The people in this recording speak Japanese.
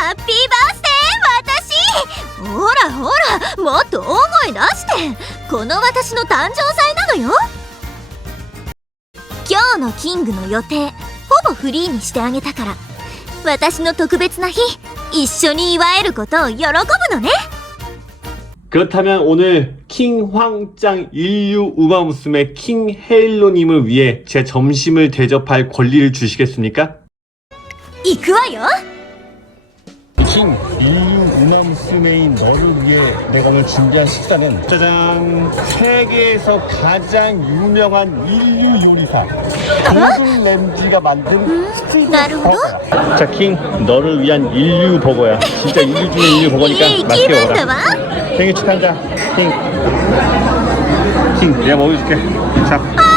ハッピーバースデー私ほらほらもっと大声出してこの私の誕生祭なのよ今日のキングの予定ほぼフリーにしてあげたから私の特別な日一緒に祝えることを喜ぶのね 그렇다면 오늘 킹 황짱 인류 우마무스의 킹 헤일로님을 위해 제 점심을 대접할 권리를 주시겠습니까? 行くわ 신, 이인, 우남, 스메인, 너를 위해 내가 오늘 준비한 식사는 짜잔! 세계에서 가장 유명한 인류 요리사 고순 램지가 만든 나루도? 자, 킹, 너를 위한 인류 버거야. 진짜 인류 중에 인류 버거니까 맛있게 먹어라. 생일 축하한다, 킹. 킹, 내가 먹여줄게. 자.